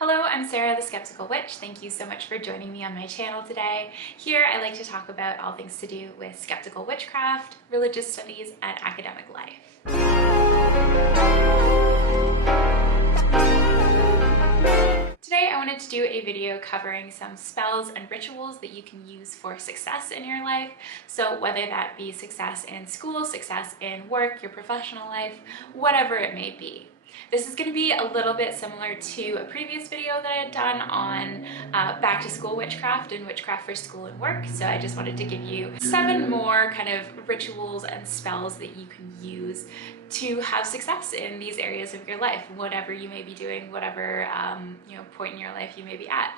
Hello, I'm Sarah, the Skeptical Witch. Thank you so much for joining me on my channel today. Here I like to talk about all things to do with skeptical witchcraft, religious studies, and academic life. Today I wanted to do a video covering some spells and rituals that you can use for success in your life. So whether that be success in school, success in work, your professional life, whatever it may be. This is going to be a little bit similar to a previous video that I had done on back to school witchcraft and witchcraft for school and work. So I just wanted to give you 7 more kind of rituals and spells that you can use to have success in these areas of your life, whatever you may be doing, whatever point in your life you may be at.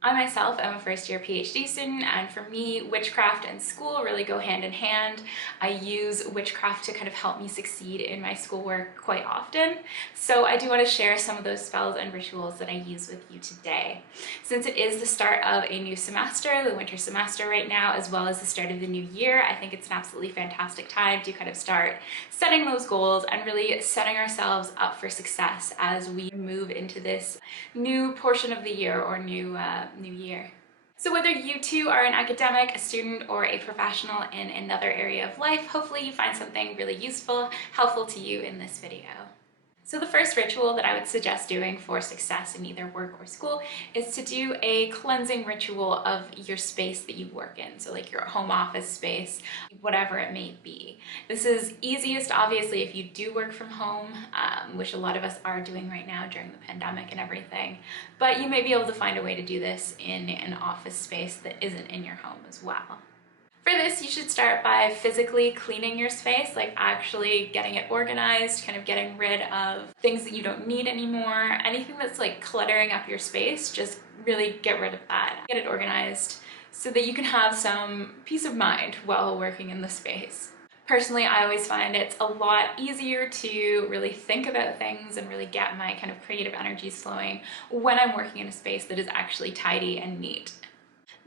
I myself am a first-year PhD student, and for me, witchcraft and school really go hand in hand. I use witchcraft to kind of help me succeed in my schoolwork quite often. So I do want to share some of those spells and rituals that I use with you today. Since it is the start of a new semester, the winter semester right now, as well as the start of the new year, I think it's an absolutely fantastic time to kind of start setting those goals and really setting ourselves up for success as we move into this new portion of the year or new year. So whether you too are an academic, a student, or a professional in another area of life, hopefully you find something really useful, helpful to you in this video. So the first ritual that I would suggest doing for success in either work or school is to do a cleansing ritual of your space that you work in. So like your home office space, whatever it may be. This is easiest obviously if you do work from home, which a lot of us are doing right now during the pandemic and everything. But you may be able to find a way to do this in an office space that isn't in your home as well. For this, you should start by physically cleaning your space, like actually getting it organized, kind of getting rid of things that you don't need anymore. Anything that's like cluttering up your space, just really get rid of that. Get it organized so that you can have some peace of mind while working in the space. Personally, I always find it's a lot easier to really think about things and really get my kind of creative energies flowing when I'm working in a space that is actually tidy and neat.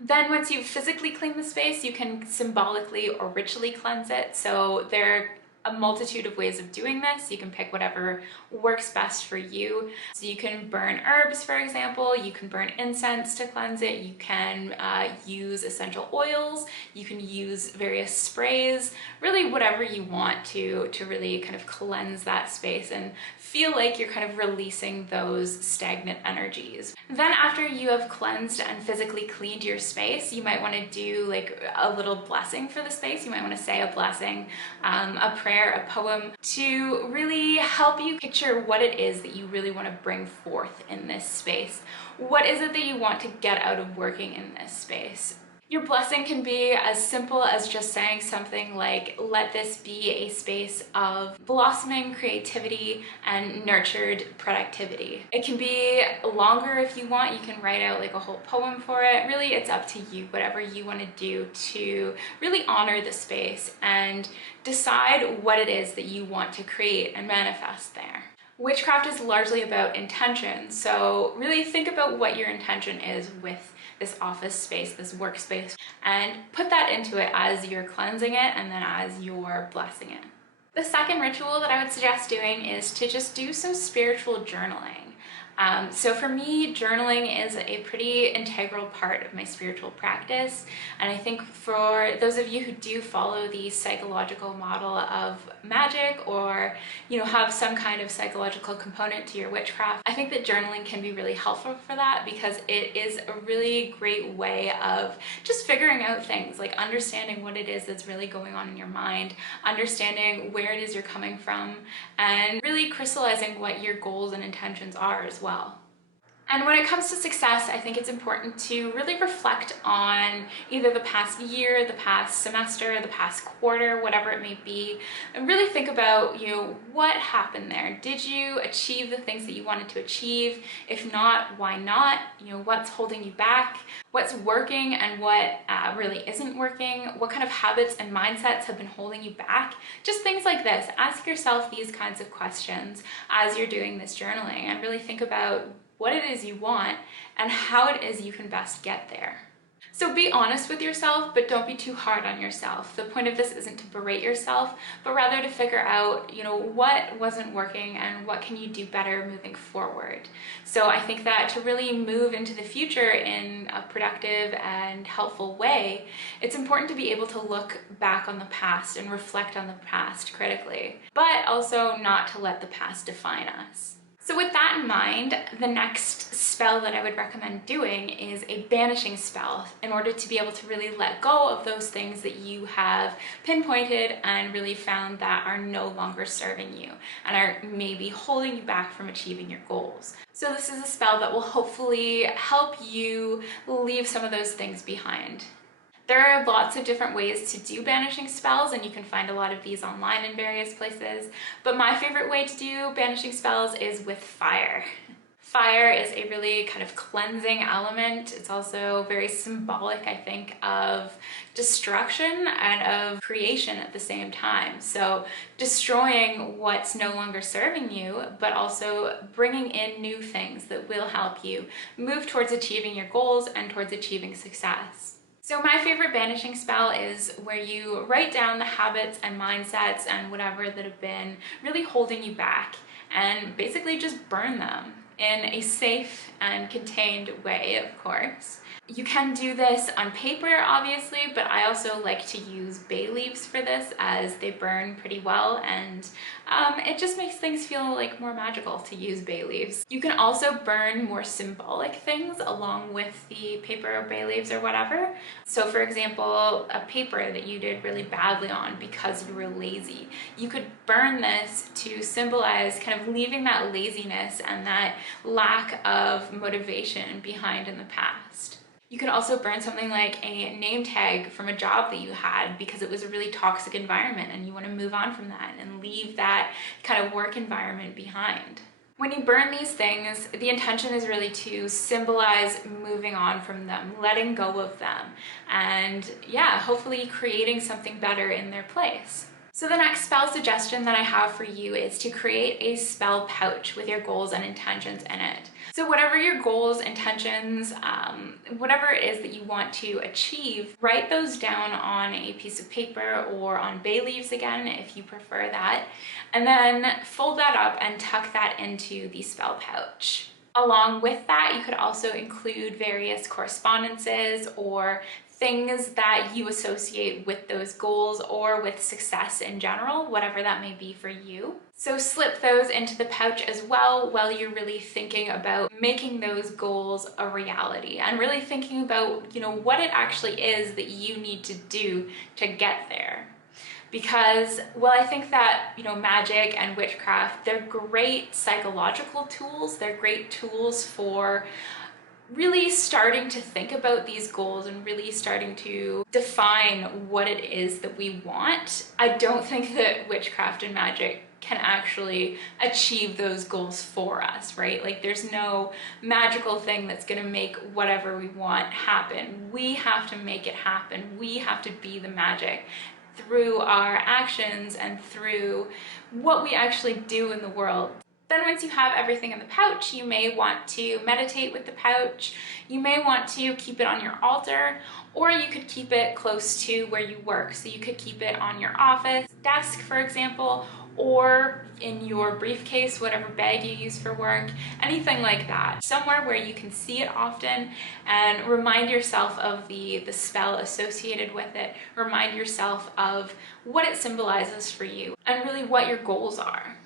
Then once you've physically cleaned the space, you can symbolically or ritually cleanse it. So there are a multitude of ways of doing this. You can pick whatever works best for you. So you can burn herbs, for example. You can burn incense to cleanse it. You can use essential oils. You can use various sprays, really whatever you want to really kind of cleanse that space and feel like you're kind of releasing those stagnant energies. Then after you have cleansed and physically cleaned your space, you might want to do like a little blessing for the space. You might want to say a blessing, a prayer, a poem, to really help you picture what it is that you really want to bring forth in this space. What is it that you want to get out of working in this space? Your blessing can be as simple as just saying something like, let this be a space of blossoming creativity and nurtured productivity. It can be longer if you want. You can write out like a whole poem for it. Really, it's up to you, whatever you want to do to really honor the space and decide what it is that you want to create and manifest there. Witchcraft is largely about intention, so really think about what your intention is with this office space, this workspace, and put that into it as you're cleansing it and then as you're blessing it. The second ritual that I would suggest doing is to just do some spiritual journaling. So for me, journaling is a pretty integral part of my spiritual practice, and I think for those of you who do follow the psychological model of magic or have some kind of psychological component to your witchcraft, I think that journaling can be really helpful for that because it is a really great way of just figuring out things, like understanding what it is that's really going on in your mind, understanding where it is you're coming from, and really crystallizing what your goals and intentions are as well. And when it comes to success, I think it's important to really reflect on either the past year, the past semester, the past quarter, whatever it may be, and really think about, what happened there? Did you achieve the things that you wanted to achieve? If not, why not? What's holding you back? What's working and what really isn't working? What kind of habits and mindsets have been holding you back? Just things like this. Ask yourself these kinds of questions as you're doing this journaling and really think about what it is you want and how it is you can best get there. So be honest with yourself, but don't be too hard on yourself. The point of this isn't to berate yourself, but rather to figure out, what wasn't working and what can you do better moving forward. So I think that to really move into the future in a productive and helpful way, it's important to be able to look back on the past and reflect on the past critically, but also not to let the past define us. So with that in mind, the next spell that I would recommend doing is a banishing spell in order to be able to really let go of those things that you have pinpointed and really found that are no longer serving you and are maybe holding you back from achieving your goals. So this is a spell that will hopefully help you leave some of those things behind. There are lots of different ways to do banishing spells, and you can find a lot of these online in various places, but my favorite way to do banishing spells is with fire. Fire is a really kind of cleansing element. It's also very symbolic, I think, of destruction and of creation at the same time. So destroying what's no longer serving you, but also bringing in new things that will help you move towards achieving your goals and towards achieving success. So my favorite banishing spell is where you write down the habits and mindsets and whatever that have been really holding you back and basically just burn them in a safe and contained way, of course. You can do this on paper, obviously, but I also like to use bay leaves for this as they burn pretty well, and it just makes things feel like more magical to use bay leaves. You can also burn more symbolic things along with the paper or bay leaves or whatever. So for example, a paper that you did really badly on because you were lazy, you could burn this to symbolize kind of leaving that laziness and that lack of motivation behind in the past. You could also burn something like a name tag from a job that you had because it was a really toxic environment and you want to move on from that and leave that kind of work environment behind. When you burn these things, the intention is really to symbolize moving on from them, letting go of them, and yeah, hopefully creating something better in their place. So the next spell suggestion that I have for you is to create a spell pouch with your goals and intentions in it. So whatever your goals, intentions, whatever it is that you want to achieve, write those down on a piece of paper or on bay leaves again, if you prefer that, and then fold that up and tuck that into the spell pouch. Along with that, you could also include various correspondences or things that you associate with those goals or with success in general, whatever that may be for you. So slip those into the pouch as well while you're really thinking about making those goals a reality and really thinking about, what it actually is that you need to do to get there. Because, well, I think that, magic and witchcraft, they're great psychological tools. They're great tools for really starting to think about these goals and really starting to define what it is that we want. I don't think that witchcraft and magic can actually achieve those goals for us, right? Like there's no magical thing that's gonna make whatever we want happen. We have to make it happen. We have to be the magic through our actions and through what we actually do in the world. Then once you have everything in the pouch, you may want to meditate with the pouch. You may want to keep it on your altar, or you could keep it close to where you work. So you could keep it on your office desk, for example, or in your briefcase, whatever bag you use for work, anything like that. Somewhere where you can see it often and remind yourself of the spell associated with it. Remind yourself of what it symbolizes for you and really what your goals are.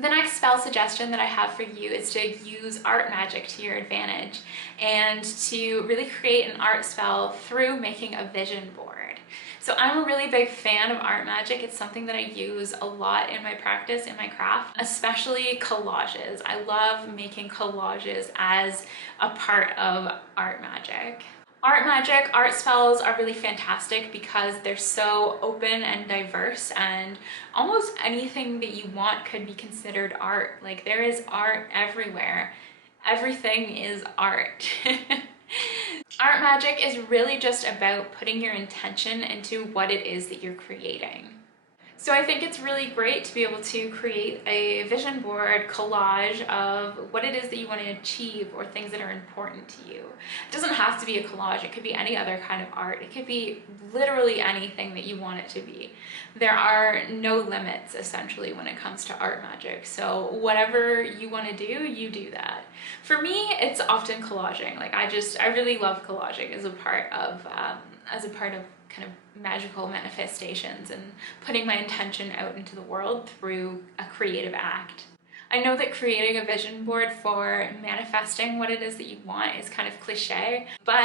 The next spell suggestion that I have for you is to use art magic to your advantage and to really create an art spell through making a vision board. So I'm a really big fan of art magic. It's something that I use a lot in my practice, in my craft, especially collages. I love making collages as a part of art magic. Art magic, art spells are really fantastic because they're so open and diverse, and almost anything that you want could be considered art. Like there is art everywhere. Everything is art. Art magic is really just about putting your intention into what it is that you're creating. So I think it's really great to be able to create a vision board collage of what it is that you want to achieve or things that are important to you. It doesn't have to be a collage, it could be any other kind of art. It could be literally anything that you want it to be. There are no limits essentially when it comes to art magic. So whatever you want to do, you do that. For me, it's often collaging. Like I really love collaging as a part of kind of magical manifestations and putting my intention out into the world through a creative act. I know that creating a vision board for manifesting what it is that you want is kind of cliche, but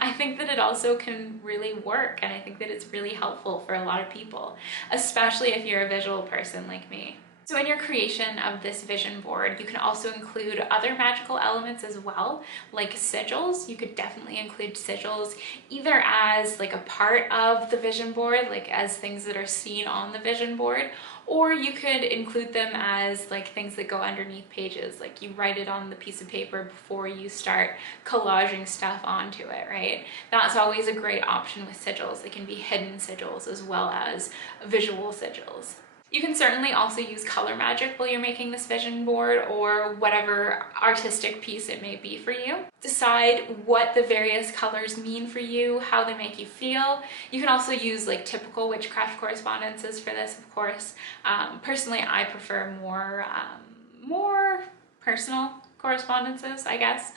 I think that it also can really work, and I think that it's really helpful for a lot of people, especially if you're a visual person like me. So in your creation of this vision board, you can also include other magical elements as well, like sigils. You could definitely include sigils either as like a part of the vision board, like as things that are seen on the vision board, or you could include them as like things that go underneath pages, like you write it on the piece of paper before you start collaging stuff onto it, right? That's always a great option with sigils. They can be hidden sigils as well as visual sigils. You can certainly also use color magic while you're making this vision board or whatever artistic piece it may be for you. Decide what the various colors mean for you, how they make you feel. You can also use like typical witchcraft correspondences for this, of course. Personally, I prefer more personal correspondences, I guess.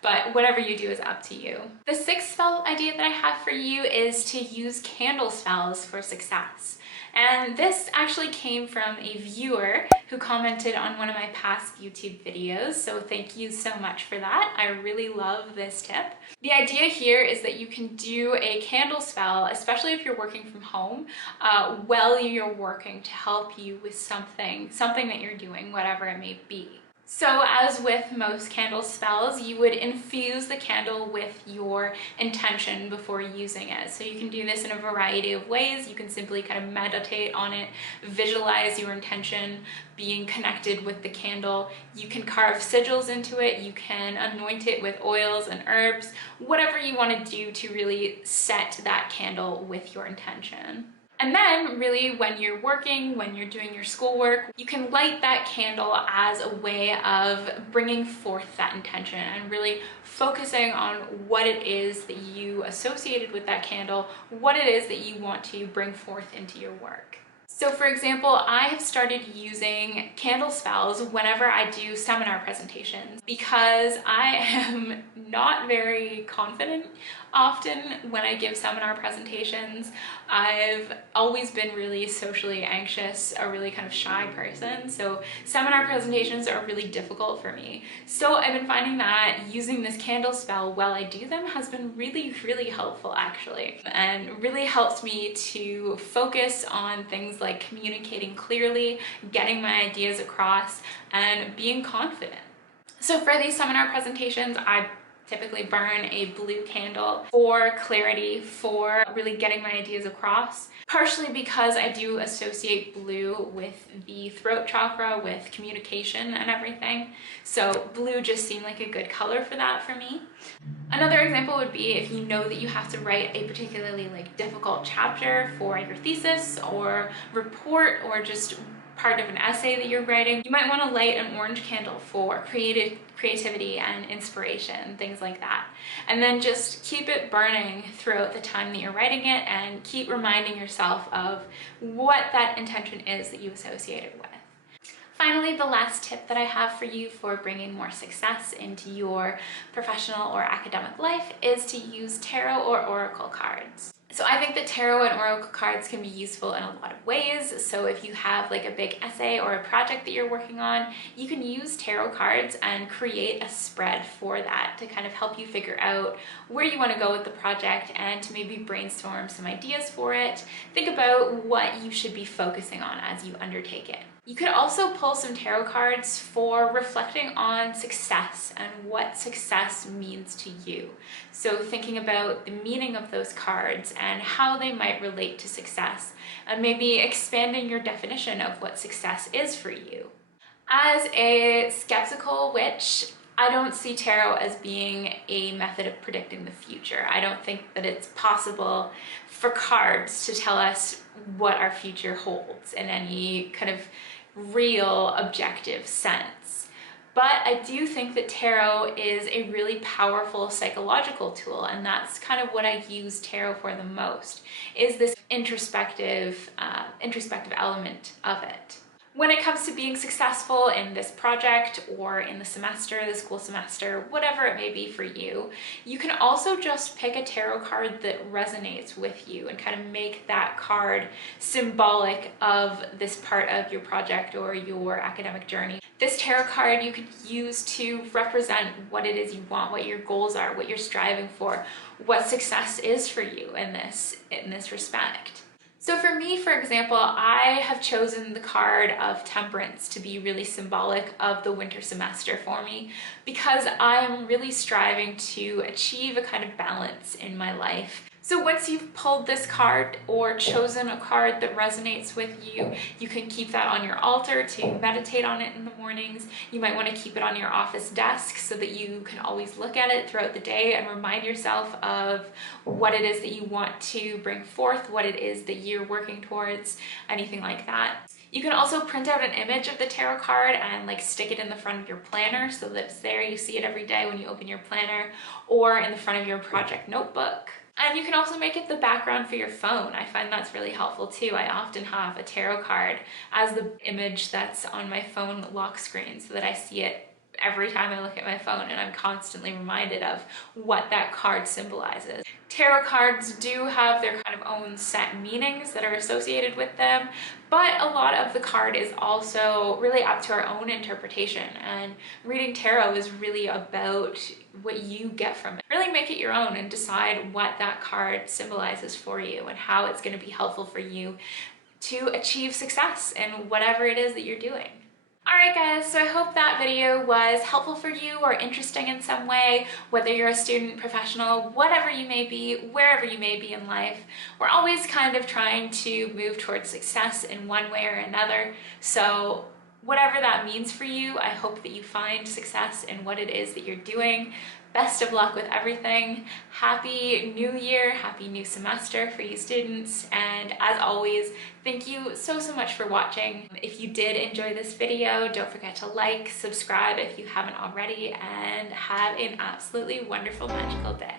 But whatever you do is up to you. The sixth spell idea that I have for you is to use candle spells for success. And this actually came from a viewer who commented on one of my past YouTube videos, so thank you so much for that. I really love this tip. The idea here is that you can do a candle spell, especially if you're working from home, while you're working to help you with something that you're doing, whatever it may be. So as with most candle spells, you would infuse the candle with your intention before using it. So you can do this in a variety of ways. You can simply kind of meditate on it, visualize your intention being connected with the candle. You can carve sigils into it. You can anoint it with oils and herbs, whatever you want to do to really set that candle with your intention. And then really when you're working, when you're doing your schoolwork, you can light that candle as a way of bringing forth that intention and really focusing on what it is that you associated with that candle, what it is that you want to bring forth into your work. So for example, I have started using candle spells whenever I do seminar presentations because I am not very confident often when I give seminar presentations. I've always been really socially anxious, a really kind of shy person, so seminar presentations are really difficult for me. So I've been finding that using this candle spell while I do them has been really, really helpful actually, and really helps me to focus on things like communicating clearly, getting my ideas across, and being confident. So for these seminar presentations, I typically burn a blue candle for clarity, for really getting my ideas across, partially because I do associate blue with the throat chakra, with communication and everything. So blue just seemed like a good color for that for me. Another example would be if you know that you have to write a particularly difficult chapter for your thesis or report or just part of an essay that you're writing, you might want to light an orange candle for creativity and inspiration, things like that. And then just keep it burning throughout the time that you're writing it and keep reminding yourself of what that intention is that you associate it with. Finally, the last tip that I have for you for bringing more success into your professional or academic life is to use tarot or oracle cards. So I think that tarot and oracle cards can be useful in a lot of ways. So if you have a big essay or a project that you're working on, you can use tarot cards and create a spread for that to kind of help you figure out where you want to go with the project and to maybe brainstorm some ideas for it. Think about what you should be focusing on as you undertake it. You could also pull some tarot cards for reflecting on success and what success means to you. So thinking about the meaning of those cards and how they might relate to success, and maybe expanding your definition of what success is for you. As a skeptical witch, I don't see tarot as being a method of predicting the future. I don't think that it's possible for cards to tell us what our future holds in any kind of real objective sense. But I do think that tarot is a really powerful psychological tool, and that's kind of what I use tarot for the most, is this introspective element of it. When it comes to being successful in this project or in the semester, the school semester, whatever it may be for you, you can also just pick a tarot card that resonates with you and kind of make that card symbolic of this part of your project or your academic journey. This tarot card you could use to represent what it is you want, what your goals are, what you're striving for, what success is for you in this respect. So for me, for example, I have chosen the card of Temperance to be really symbolic of the winter semester for me, because I'm really striving to achieve a kind of balance in my life. So once you've pulled this card or chosen a card that resonates with you, you can keep that on your altar to meditate on it in the mornings. You might want to keep it on your office desk so that you can always look at it throughout the day and remind yourself of what it is that you want to bring forth, what it is that you're working towards, anything like that. You can also print out an image of the tarot card and like stick it in the front of your planner so that it's there, you see it every day when you open your planner, or in the front of your project notebook. And you can also make it the background for your phone. I find that's really helpful too. I often have a tarot card as the image that's on my phone lock screen so that I see it every time I look at my phone and I'm constantly reminded of what that card symbolizes. Tarot cards do have their kind of own set meanings that are associated with them, but a lot of the card is also really up to our own interpretation, and reading tarot is really about what you get from it. Really make it your own and decide what that card symbolizes for you and how it's going to be helpful for you to achieve success in whatever it is that you're doing. Alright guys, so I hope that video was helpful for you or interesting in some way, whether you're a student, professional, whatever you may be, wherever you may be in life. We're always kind of trying to move towards success in one way or another, so whatever that means for you, I hope that you find success in what it is that you're doing. Best of luck with everything. Happy New Year, happy new semester for you students, and as always, thank you so much for watching. If you did enjoy this video, don't forget to like, subscribe if you haven't already, and have an absolutely wonderful, magical day.